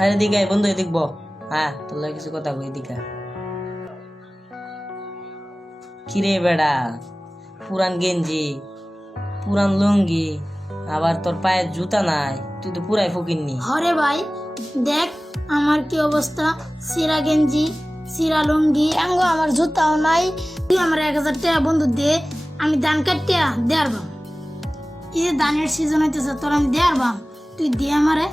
আরে দিকে বন্ধু এদিক ব। হ্যাঁ তোর লাগে কিছু কথা কই দিকা। কিরে বেড়া, পুরান গেঞ্জি, পুরান লুঙ্গি, আবার তোর পায়ে জুতা নাই, তুই তো পুরাই ফকিরনি। হরে ভাই দেখ আমার কি অবস্থা, সিরা গেঞ্জি সিরা লুঙ্গি আঙ্গ আমার জুতাও নাই। তুই আমার 1000 টাকা বন্ধু দে, আমি ধান কাটতে দেয়ারবাম। এই যে ধানের সিজন হইতেছে তোর আমি দেয়ারবাম, তুই দে আমারে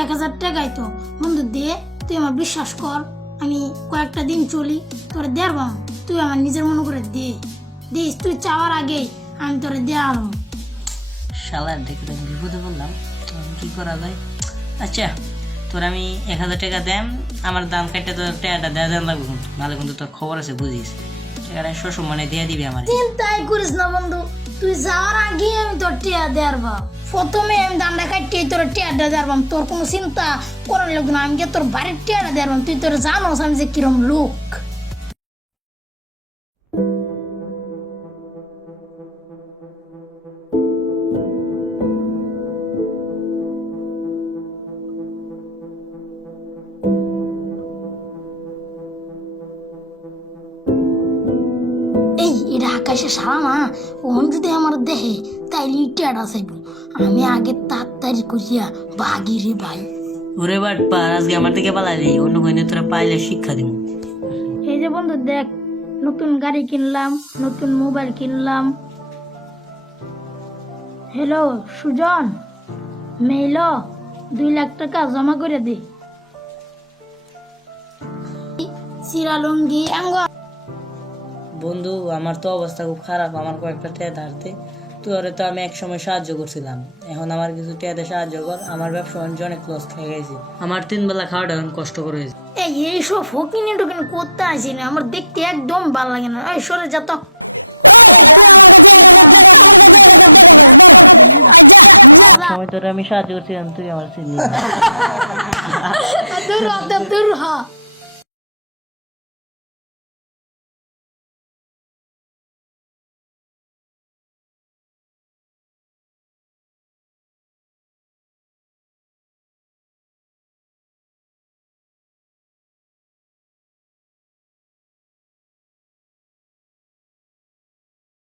1000 টাকাই তো বন্ধু দে। তুই আমার বিশ্বাস কর, আমি কয়েকটা দিন চলি তোরে দেয়ারবাম। তুই আমার নিজের মনে করে দে দিস, তুই চাওয়ার আগেই আমি তোরে দেয়ালাম। শালার দেখে তো বিপদে বললাম, কি করা যায়। আচ্ছা তোর আমি 1000 টাকা দেম, আমার দাম কাটতে তোর টাকাটা দেওয়া দেন লাগবে কিন্তু, নাহলে কিন্তু তোর খবর আছে বুঝিস। টাকাটা সসম্মানে দিয়ে দিবি আমার। চিন্তাই করিস না বন্ধু, তুই যাওয়ার আগে আমি তোর টিয়া দেয়ারবা। প্রথমে আমি দান্ডা কাটতে তোর টিয়াটা দেয়ারবাম, তোর কোনো চিন্তা করার লাগবে না। আমি যে তোর বাড়ির টিয়াটা দেয়ারবাম, তুই তোর জানোস আমি যে কিরম লোক। এই এটা আকাশে সারা না, ওন যদি আমার দেহে তাইলে টিয়াটা চাইব। আমি আগে তাড়াতাড়ি করিয়া ভাগি রে ভাই। ওরে বাট পার, আজকে আমার থেকে পালালি, অন্য কোনে তোরা পাইলে শিক্ষা দিব। এই যে বন্ধু দেখ, নতুন গাড়ি কিনলাম, নতুন মোবাইল কিনলাম। হ্যালো সুজন, মেইল 2 লাখ টাকা জমা করে দে। সিরা লুঙ্গি আঙ্গ। বন্ধু আমার তো অবস্থা খুব খারাপ, আমার কয়েকটা টাকা ধারতে। তুই ওরে তো আমি এক সময় সাহায্য করছিলাম, এখন আমার কিছু টাকাতে সাহায্য কর। আমার ব্যবসা বাণিজ্য অনেক লস খেয়ে গেছে, আমার 3 বেলা খাওয়াটা এখন কষ্ট করে হয়েছে। এইসব ফকিনি টুকিনি করতে আসি না, আমার দেখতে একদম ভালো লাগে না। এই সরে যা তো। সময় তোরে আমি সাহায্য করছিলাম, তুই আমার চিনি। দূর হ, দূর হ।